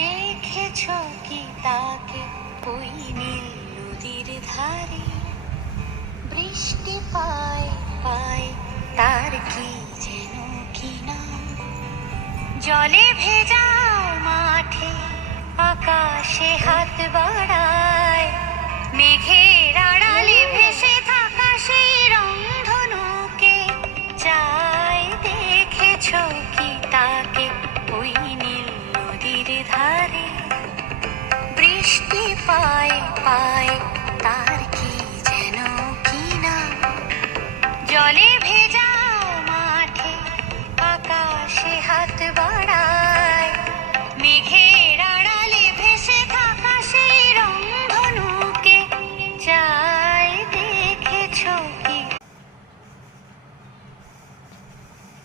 দেখেছ কি তাকে ওই নীল নদীর ধারে, বৃষ্টি পায় পায় তার কি যেন কি নাম, জলে ভেজা মাঠে আকাশে হাত বাড়ায়।